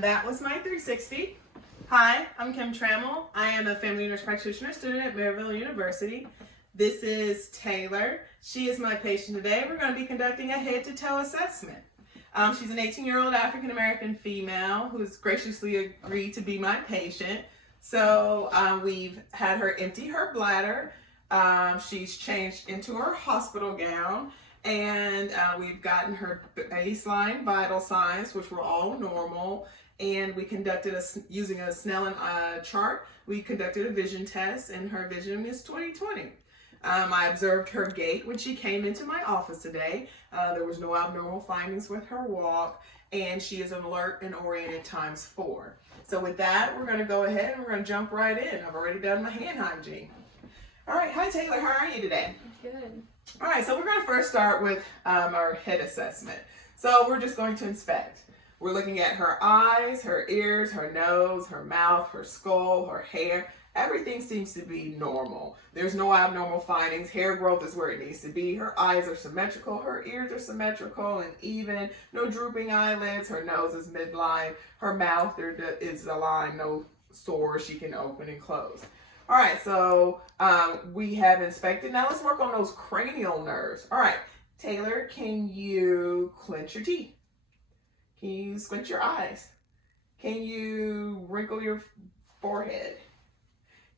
And that was my 360. Hi, I'm Kim Trammell. I am a family nurse practitioner student at Maryville University. This is Taylor. She is my patient today. We're going to be conducting a head-to-toe assessment. She's an 18-year-old African-American female who's graciously agreed to be my patient. So we've had her empty her bladder. She's changed into her hospital gown, and we've gotten her baseline vital signs, which were all normal. And we conducted, using a Snellen chart, we conducted a vision test, and her vision is 20/20. I observed her gait when she came into my office today. There was no abnormal findings with her walk, and she is alert and oriented ×4. So with that, we're going to go ahead and we're going to jump right in. I've already done my hand hygiene. All right, hi Taylor, how are you today? Good. All right, so we're going to first start with our head assessment. So we're just going to inspect. We're looking at her eyes, her ears, her nose, her mouth, her skull, her hair. Everything seems to be normal. There's no abnormal findings. Hair growth is where it needs to be. Her eyes are symmetrical. Her ears are symmetrical and even. No drooping eyelids. Her nose is midline. Her mouth is aligned. No sores she can open and close. All right, so we have inspected. Now let's work on those cranial nerves. All right, Taylor, can you clench your teeth? Can you squint your eyes? Can you wrinkle your forehead?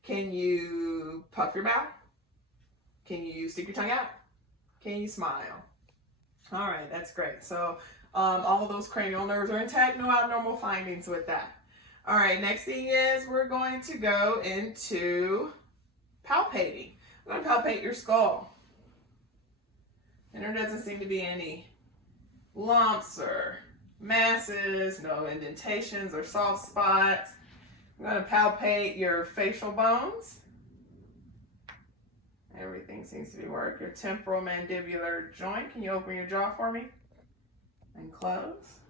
Can you puff your mouth? Can you stick your tongue out? Can you smile? All right, that's great. So all of those cranial nerves are intact, no abnormal findings with that. All right, next thing is we're going to go into palpating. We're going to palpate your skull. And there doesn't seem to be any lumps or masses, no indentations or soft spots. I'm going to palpate your facial bones. Everything seems to be working. Your temporal mandibular joint. Can you open your jaw for me? And close.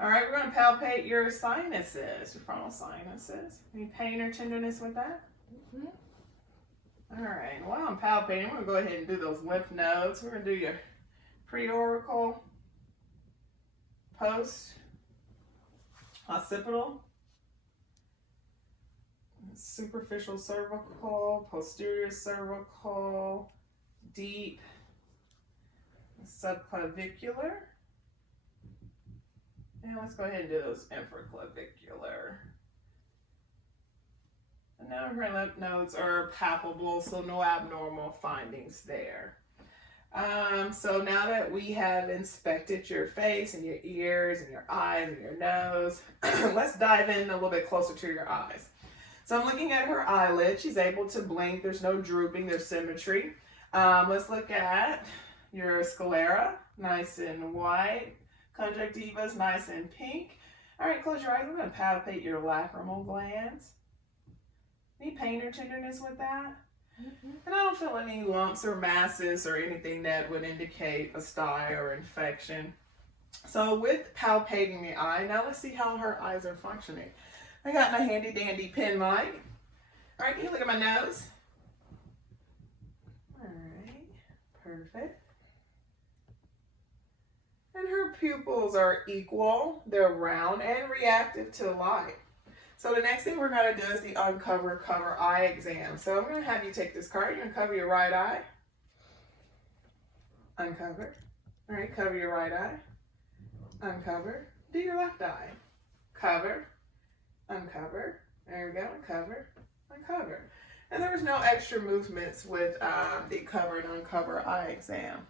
All right, we're going to palpate your sinuses, your frontal sinuses. Any pain or tenderness with that? Mm-hmm. All right, while I'm palpating, I'm going to go ahead and do those lymph nodes. We're going to do your preauricle, post, occipital, superficial cervical, posterior cervical, deep, subclavicular. And let's go ahead and do those infraclavicular. And now her lymph nodes are palpable, so no abnormal findings there. So now that we have inspected your face and your ears and your eyes and your nose, let's dive in a little bit closer to your eyes. So I'm looking at her eyelid. She's able to blink. There's no drooping. There's symmetry. Let's look at your sclera, nice and white. Conjunctiva's nice and pink. All right, close your eyes. I'm going to palpate your lacrimal glands. Any pain or tenderness with that? Mm-hmm. And I don't feel any lumps or masses or anything that would indicate a sty or infection. So with palpating the eye, now let's see how her eyes are functioning. I got my handy dandy pen mic. All right, can you look at my nose? All right, perfect. And her pupils are equal. They're round and reactive to light. So the next thing we're going to do is the uncover cover eye exam. So I'm going to have you take this card. You're going to cover your right eye. Uncover. All right, cover your right eye. Uncover. Do your left eye. Cover. Uncover. There we go. Uncover. Uncover. And there was no extra movements with the cover and uncover eye exam.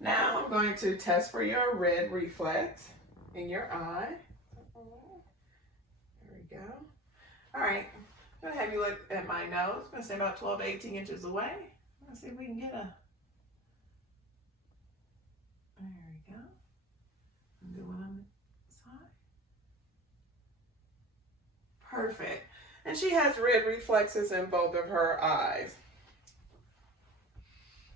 Now I'm going to test for your red reflex in your eye. There we go. All right, I'm going to have you look at my nose. I'm going to stay about 12 to 18 inches away. Let's see if we can get a... There we go. Do one on the side. Perfect. And she has red reflexes in both of her eyes.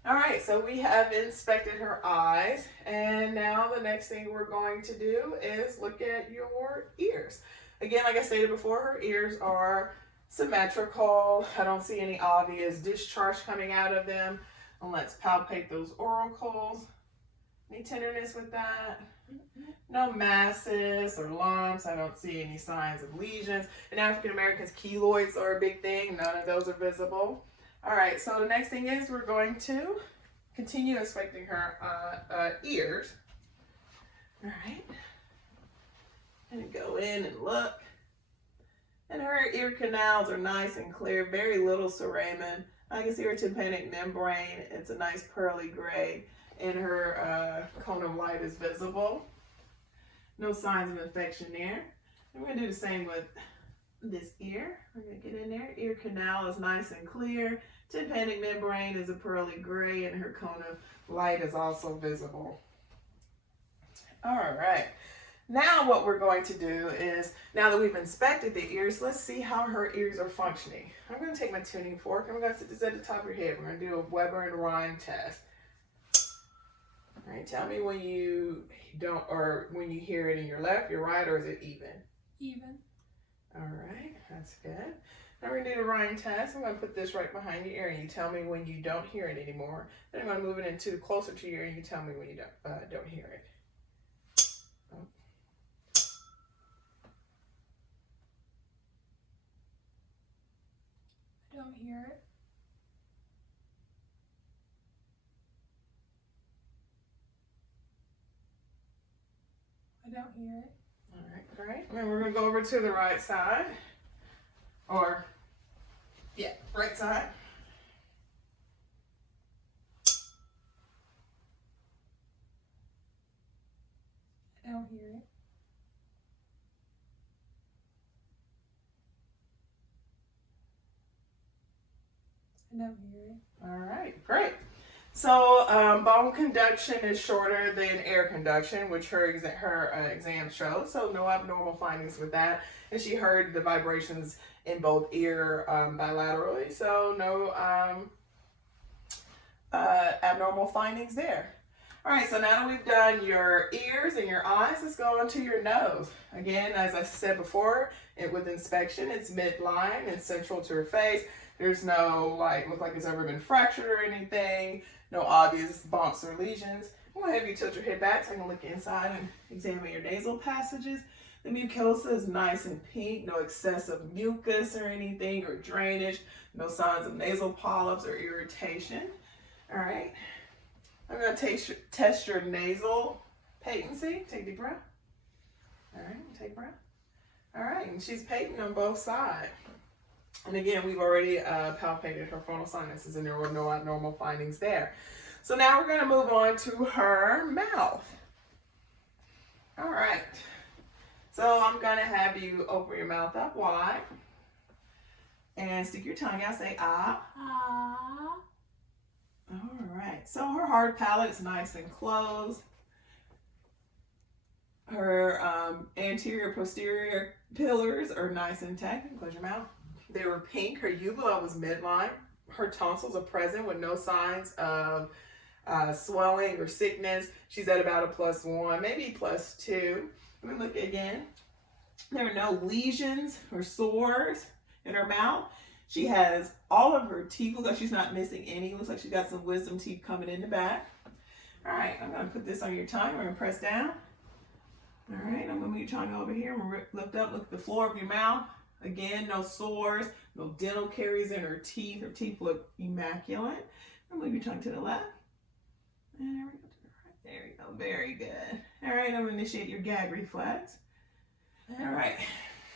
All right, so we have inspected her eyes, and now the next thing we're going to do is look at your ears. Again, like I stated before, her ears are symmetrical. I don't see any obvious discharge coming out of them. And let's palpate those auricles. Any tenderness with that? No masses or lumps. I don't see any signs of lesions. In African Americans, keloids are a big thing. None of those are visible. All right, so the next thing is we're going to continue inspecting her ears. All right. And go in and look. And her ear canals are nice and clear, very little foramen. I can see her tympanic membrane. It's a nice pearly gray, and her cone of light is visible. No signs of infection there. And we're going to do the same with this ear. We're going to get in there. Ear canal is nice and clear. Tympanic membrane is a pearly gray, and her cone of light is also visible. All right. Now what we're going to do is, now that we've inspected the ears, let's see how her ears are functioning. I'm going to take my tuning fork and we're going to sit this at the top of your head. We're going to do a Weber and Rhine test. All right, tell me when you don't, or when you hear it in your left, your right, or is it even? Even. All right, that's good. Now we're going to do the Rhine test. I'm going to put this right behind your ear and you tell me when you don't hear it anymore. Then I'm going to move it into closer to your ear and you tell me when you don't hear it. Oh. I don't hear it. I don't hear it. All right, great. And then we're going to go over to the right side. Or, yeah, right side. I don't hear it. I don't hear it. All right, great. So bone conduction is shorter than air conduction, which her exam showed. So no abnormal findings with that. And she heard the vibrations in both ear bilaterally. So no abnormal findings there. All right, so now that we've done your ears and your eyes, let's go on to your nose. Again, as I said before, with inspection, it's midline and central to her face. There's no, look like it's ever been fractured or anything. No obvious bumps or lesions. I'm going to have you tilt your head back so I can look inside and examine your nasal passages. The mucosa is nice and pink. No excessive mucus or anything or drainage. No signs of nasal polyps or irritation. All right. I'm going to test your nasal patency. Take a deep breath. All right. Take a breath. All right. And she's patent on both sides. And again, we've already palpated her frontal sinuses and there were no abnormal findings there. So now we're going to move on to her mouth. All right. So I'm going to have you open your mouth up wide and stick your tongue out. Say ah. Ah. All right. So her hard palate is nice and closed. Her anterior, posterior pillars are nice and intact. Close your mouth. They were pink. Her uvula was midline. Her tonsils are present with no signs of swelling or sickness. She's at about a +1, maybe +2. Let me look again. There are no lesions or sores in her mouth. She has all of her teeth. Looks like she's not missing any. Looks like she's got some wisdom teeth coming in the back. All right, I'm going to put this on your tongue. We're going to press down. All right, I'm going to move your tongue over here. I'm going to lift up, look at the floor of your mouth. Again, no sores, no dental caries in her teeth. Her teeth look immaculate. I'm going to move your tongue to the left. And there we go to the right. There we go. Very good. All right, I'm going to initiate your gag reflex. All right.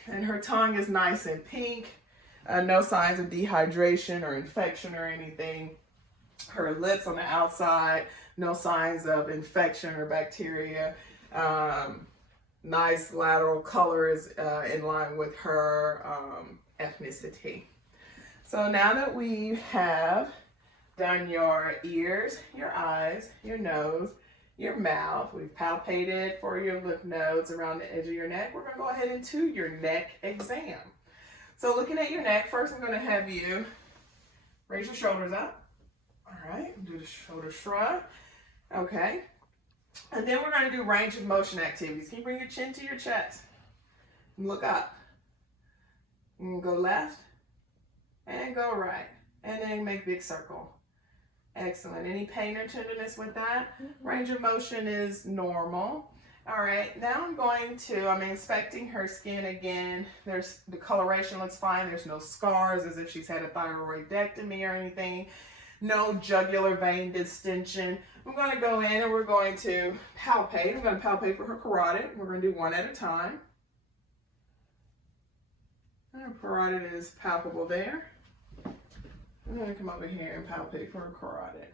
And her tongue is nice and pink. No signs of dehydration or infection or anything. Her lips on the outside, no signs of infection or bacteria. Nice lateral color is in line with her ethnicity. So now that we have done your ears, your eyes, your nose, your mouth, we've palpated for your lymph nodes around the edge of your neck, we're going to go ahead into your neck exam. So looking at your neck, first I'm going to have you raise your shoulders up. All right, do the shoulder shrug. Okay. And then we're going to do range of motion activities. Can you bring your chin to your chest? And look up. And go left and go right. And then make big circle. Excellent. Any pain or tenderness with that? Mm-mm. Range of motion is normal. All right, now I'm inspecting her skin again. The coloration looks fine. There's no scars as if she's had a thyroidectomy or anything. No jugular vein distension. I'm going to go in and we're going to palpate. I'm going to palpate for her carotid. We're going to do one at a time. Her carotid is palpable there. I'm going to come over here and palpate for her carotid.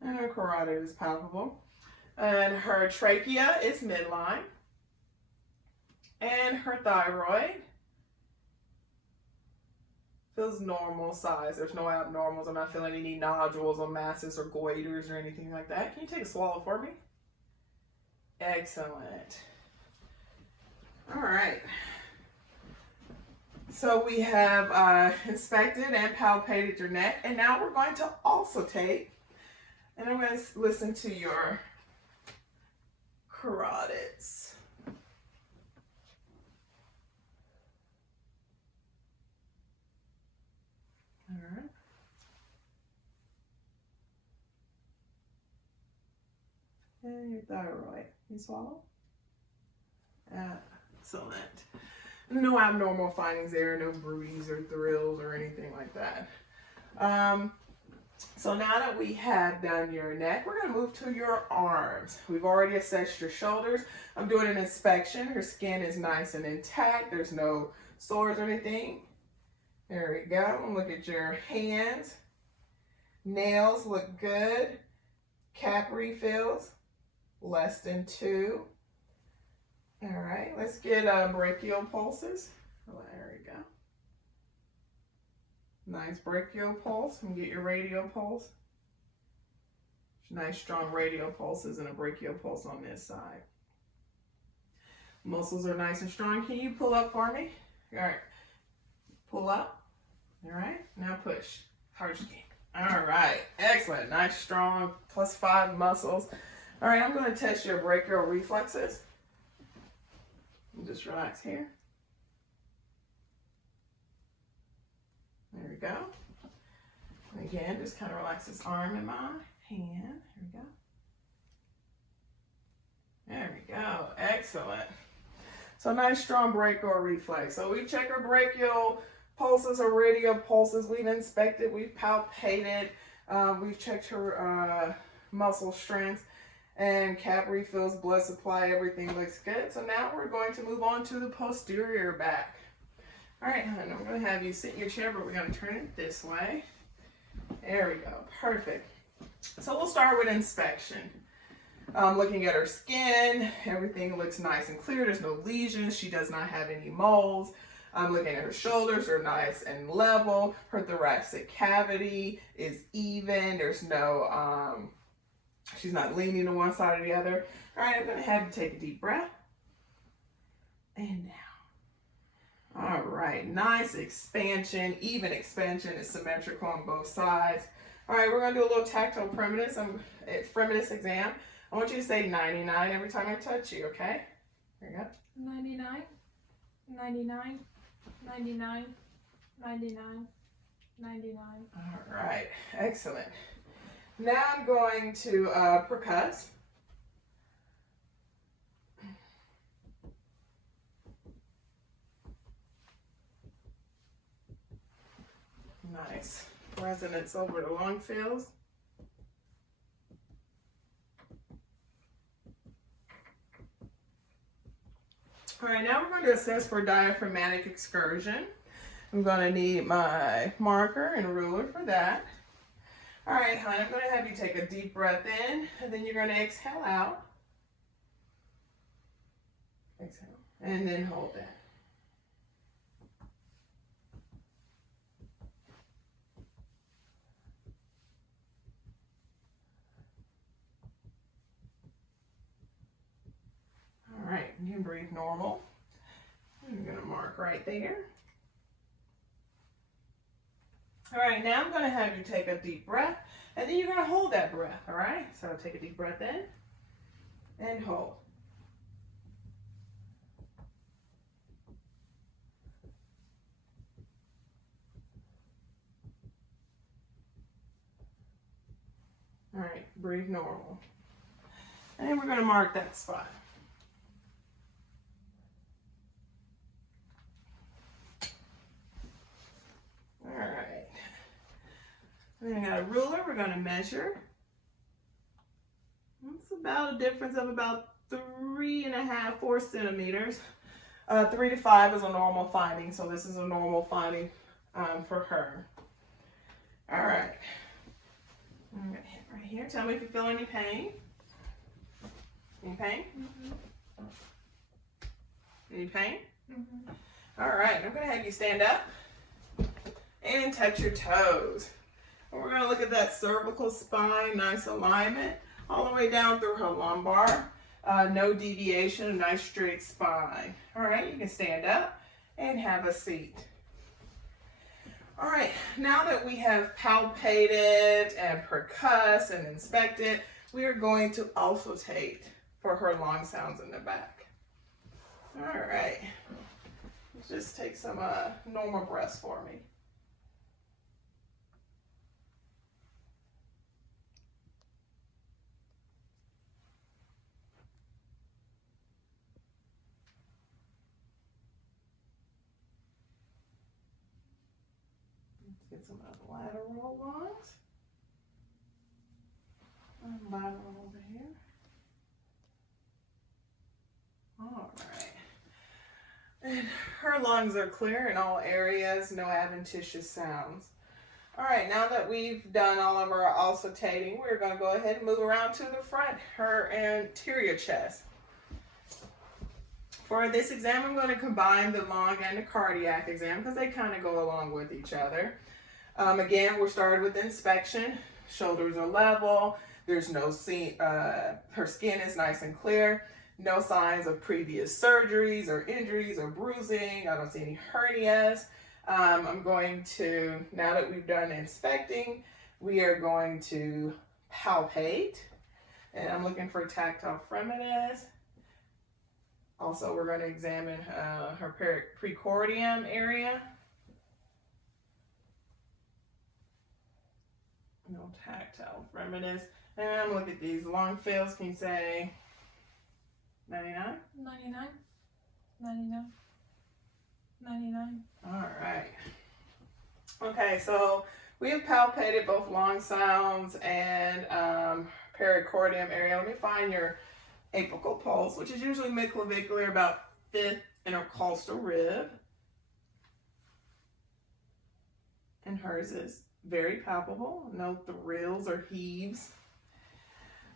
And her carotid is palpable. And her trachea is midline. And her thyroid feels normal size. There's no abnormals. I'm not feeling any nodules or masses or goiters or anything like that. Can you take a swallow for me? Excellent. All right. So we have inspected and palpated your neck. And now we're going to also take, and I'm going to listen to your carotids. All right. And your thyroid. You swallow? Excellent. No abnormal findings there, no bruise or thrills or anything like that. So now that we have done your neck, we're going to move to your arms. We've already assessed your shoulders. I'm doing an inspection. Her skin is nice and intact. There's no sores or anything. There we go. Look at your hands. Nails look good. Cap refills, less than 2. All right, let's get brachial pulses. There we go. Nice brachial pulse. And get your radial pulse. Nice strong radial pulses and a brachial pulse on this side. Muscles are nice and strong. Can you pull up for me? All right. Pull up. All right. Now push. Hard as you can. All right. Excellent. Nice, strong, +5 muscles. All right. I'm going to test your brachial reflexes. Just relax here. There we go. And again, just kind of relax this arm in my hand. Here we go. There we go. Excellent. So nice, strong brachial reflex. So we check our brachial pulses or radial pulses. We've inspected, we've palpated, we've checked her muscle strength and cap refills, blood supply, everything looks good. So now we're going to move on to the posterior back. All right, hon, I'm going to have you sit in your chair, but we're going to turn it this way. There we go. Perfect. So we'll start with inspection. Looking at her skin, everything looks nice and clear. There's no lesions. She does not have any moles. I'm looking at her shoulders. They're nice and level. Her thoracic cavity is even. There's no, she's not leaning to one side or the other. All right, I'm going to have you take a deep breath. And down. All right, nice expansion, even expansion is symmetrical on both sides. All right, we're gonna do a little tactile fremitus exam. I want you to say 99 every time I touch you, okay? Here you go. 99, 99, 99, 99, 99. All right, excellent. Now I'm going to percuss. Nice. Resonance over the lung fields. All right, now we're going to assess for diaphragmatic excursion. I'm going to need my marker and ruler for that. All right, hon, I'm going to have you take a deep breath in, and then you're going to exhale out. Exhale, and then hold that. All right, you can breathe normal. I'm going to mark right there. All right, now I'm going to have you take a deep breath, and then you're going to hold that breath, all right? So take a deep breath in and hold. All right, breathe normal. And we're going to mark that spot. All right. Then I got a ruler. We're going to measure. It's about a difference of about 3.5, 4 centimeters. 3 to 5 is a normal finding, so this is a normal finding for her. All right. I'm going to hit right here. Tell me if you feel any pain. Any pain? Mm-hmm. Any pain? Mm-hmm. All right. I'm going to have you stand up and touch your toes. And we're going to look at that cervical spine, nice alignment, all the way down through her lumbar. No deviation, nice straight spine. All right, you can stand up and have a seat. All right, now that we have palpated and percussed and inspected, we are going to auscultate for her long sounds in the back. All right, just take some normal breaths for me. Let's get some of the lateral ones. And lateral over here. All right. And her lungs are clear in all areas, no adventitious sounds. All right, now that we've done all of our auscultating, we're going to go ahead and move around to the front, her anterior chest. For this exam, I'm going to combine the lung and the cardiac exam because they kind of go along with each other. Again, we're started with inspection. Shoulders are level. There's no her skin is nice and clear. No signs of previous surgeries or injuries or bruising. I don't see any hernias. I'm going to, now that we've done inspecting, we are going to palpate. And I'm looking for tactile fremitus. Also, we're going to examine her precordium area. No tactile fremitus. And look at these lung fills. Can you say 99? 99. 99. 99. All right. Okay, so we have palpated both lung sounds and pericordium area. Let me find your apical pulse, which is usually midclavicular, about 5th intercostal rib. And hers is very palpable, no thrills or heaves.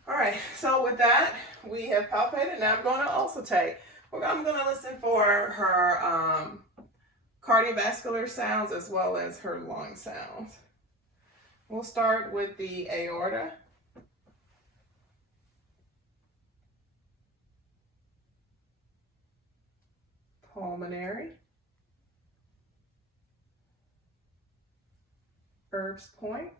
All right, so with that, we have palpated. Now I'm going to auscultate. I'm going to listen for her cardiovascular sounds as well as her lung sounds. We'll start with the aorta. Pulmonary. Herb's point.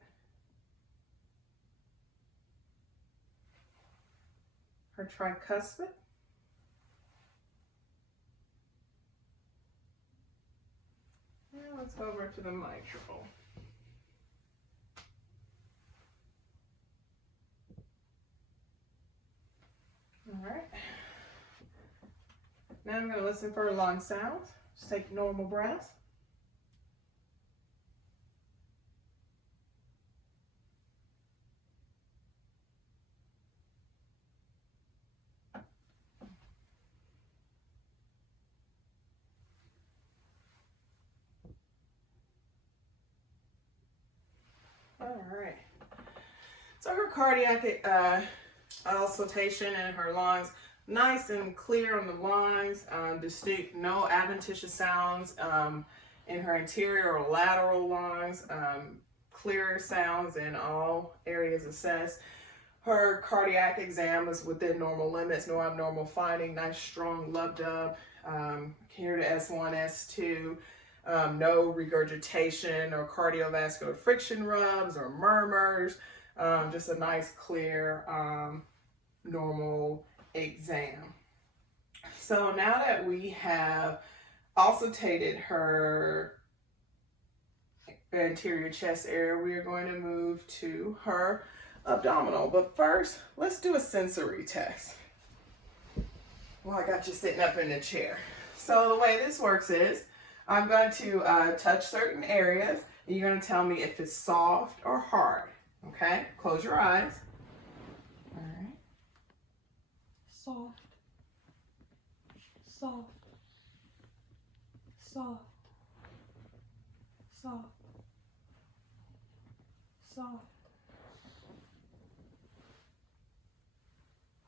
Her tricuspid. Now let's go over to the mitral. All right. Now I'm going to listen for her lung sounds. Just take normal breaths. All right. So her cardiac auscultation and her lungs, nice and clear on the lungs, distinct, no adventitious sounds in her anterior or lateral lungs, clear sounds in all areas assessed. Her cardiac exam is within normal limits, no abnormal finding, nice strong lub-dub, here to S1, S2. No regurgitation or cardiovascular friction rubs or murmurs, just a nice clear normal exam. So now that we have auscultated her anterior chest area, we are going to move to her abdominal. But first, let's do a sensory test. Well, I got you sitting up in the chair. So the way this works is I'm going to touch certain areas, and you're going to tell me if it's soft or hard. Okay? Close your eyes. All right. Soft. Soft. Soft. Soft. Soft.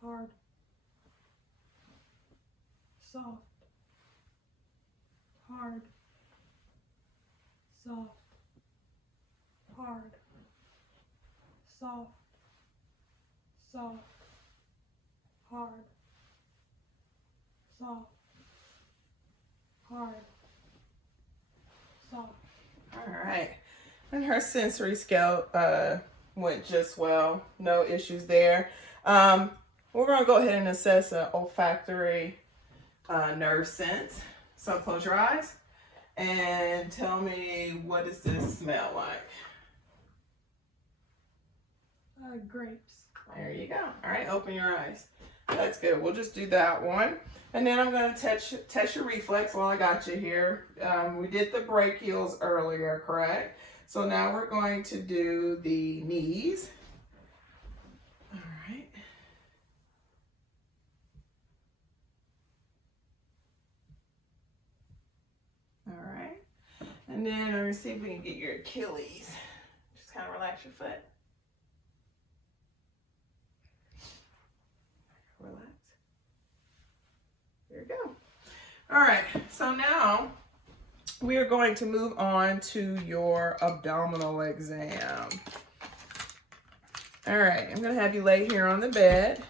Hard. Soft. Hard. Soft. Hard. Soft. Soft. Hard. Soft. Hard. Soft. All right. And her sensory scale went just well. No issues there. We're going to go ahead and assess an olfactory nerve sense. So close your eyes and tell me, what does this smell like? Grapes. There you go. All right, open your eyes. That's good. We'll just do that one. And then I'm going to test your reflex while I got you here. We did the brachials earlier, correct? So now we're going to do the knees. All right. All right. And then I'm going to see if we can get your Achilles. Just kind of relax your foot. Relax. There you go. All right, so now we are going to move on to your abdominal exam. All right, I'm going to have you lay here on the bed.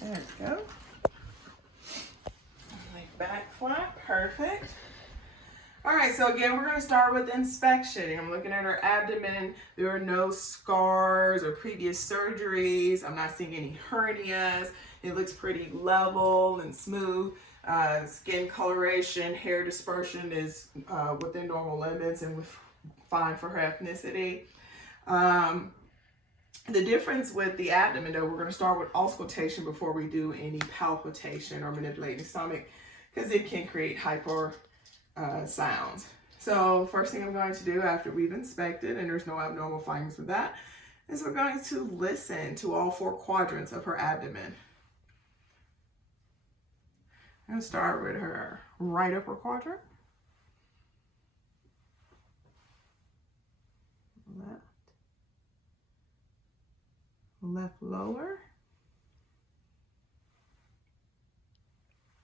There we go. Lay back flat, perfect. All right, so again, we're going to start with inspection. I'm looking at her abdomen. There are no scars or previous surgeries. I'm not seeing any hernias. It looks pretty level and smooth. Skin coloration, hair dispersion is within normal limits and fine for her ethnicity. The difference with the abdomen, though, we're going to start with auscultation before we do any palpation or manipulating stomach, because it can create hyper sounds. So first thing I'm going to do after we've inspected, and there's no abnormal findings with that, is we're going to listen to all 4 quadrants of her abdomen. I'm going to start with her right upper quadrant, left lower,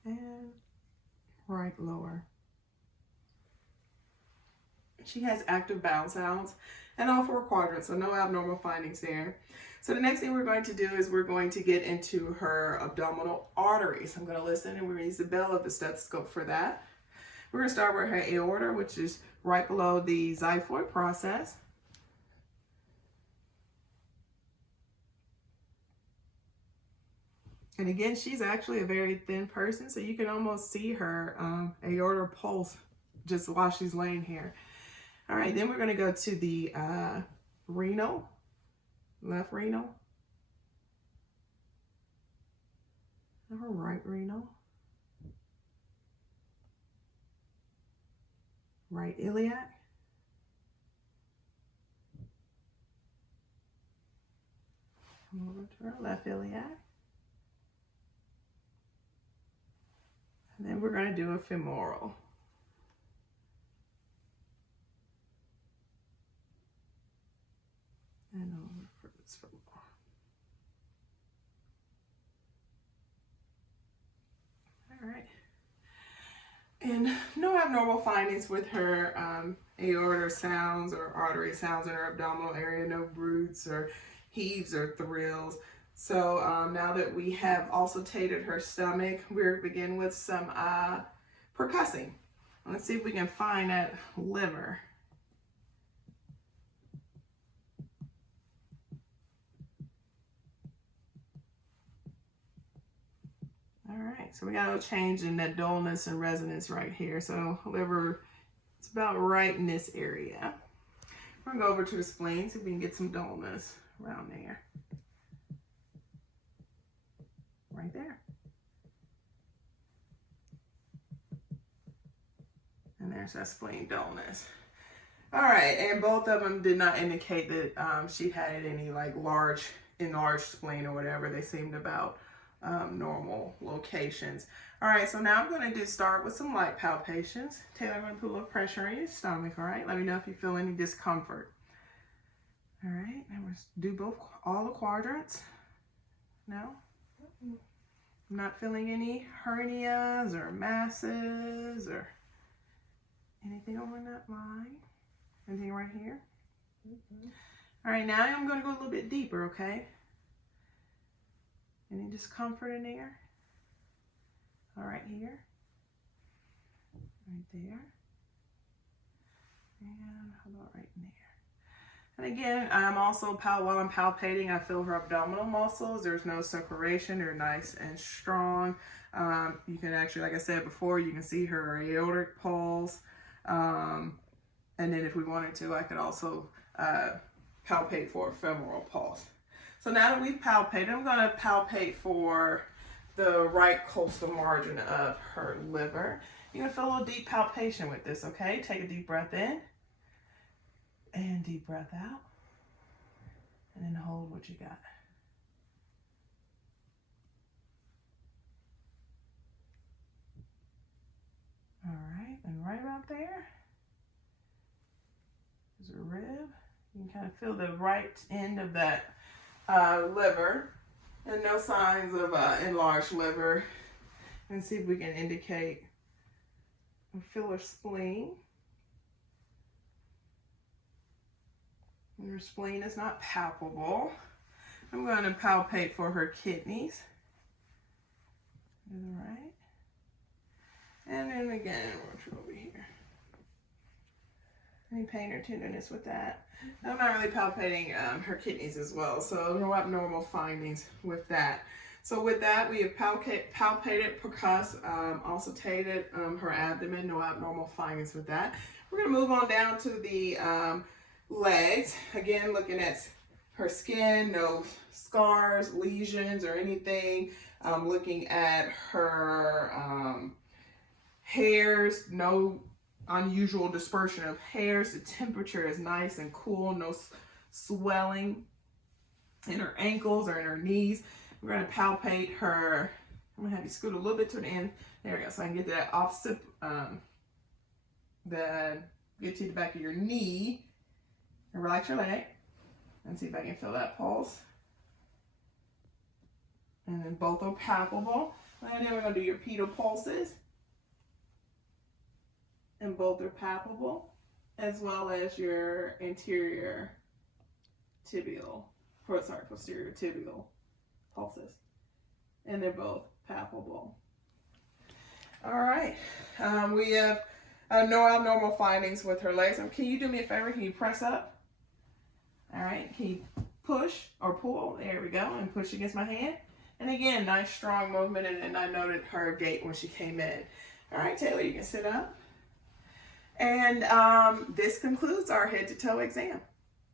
and right lower. She has active bowel sounds and all 4 quadrants, so no abnormal findings there. So the next thing we're going to do is we're going to get into her abdominal arteries. I'm going to listen, and we're going to use the bell of the stethoscope for that. We're going to start with her aorta, which is right below the xiphoid process. And again, she's actually a very thin person, so you can almost see her aorta pulse just while she's laying here. All right, then we're going to go to the renal, left renal, or right renal, right iliac, come over to our left iliac, and then we're going to do a femoral. And over for this femoral. All right. And no abnormal findings with her aorta sounds or artery sounds in her abdominal area, no broods or heaves or thrills. So now that we have auscultated her stomach, we're begin with some percussing. Let's see if we can find that liver. All right, so we got a change in that dullness and resonance right here. So liver It's about right in this area. We're gonna go over to the spleen, see if we can get some dullness around there. Right there. And there's that spleen dullness. All right, and both of them did not indicate that she had any like enlarged spleen or whatever. They seemed about normal locations. All right, so now I'm going to start with some light palpations. Taylor, I'm going to put a little pressure on your stomach. All right, let me know if you feel any discomfort. All right, and we'll do all the quadrants. No? I'm not feeling any hernias or masses or anything over that line. Anything right here? All right, now I'm going to go a little bit deeper, okay? Any discomfort in there? All right, here. Right there. And how about right in there? And again, I'm also, while I'm palpating, I feel her abdominal muscles. There's no separation. They're nice and strong. You can actually, like I said before, you can see her aortic pulse. And then if we wanted to, I could also palpate for a femoral pulse. So now that we've palpated, I'm going to palpate for the right costal margin of her liver. You're going to feel a little deep palpation with this, okay? Take a deep breath in and deep breath out. And then hold what you got. All right, and right about there is a rib. You can kind of feel the right end of that liver, and no signs of enlarged liver. And see if we can indicate or feel her spleen. And her spleen is not palpable. I'm going to palpate for her kidneys. All right. And then again, we're over here. Any pain or tenderness with that? I'm not really palpating her kidneys as well, so no abnormal findings with that. So with that, we have palpated, percussed, auscultated her abdomen, no abnormal findings with that. We're going to move on down to the legs. Again, looking at her skin, no scars, lesions, or anything. Looking at her hairs, no unusual dispersion of hairs. The temperature is nice and cool, no swelling in her ankles or in her knees. We're going to palpate her. I'm going to have you scoot a little bit to the end. There we go. So I can get that opposite, get to the back of your knee and relax your leg and see if I can feel that pulse. And then both are palpable. And then we're going to do your pedal pulses. And both are palpable, as well as your posterior tibial pulses. And they're both palpable. All right. We have no abnormal findings with her legs. Can you do me a favor? Can you press up? All right. Can you push or pull? There we go. And push against my hand. And again, nice strong movement. And I noted her gait when she came in. All right, Taylor, you can sit up. And this concludes our head to toe exam.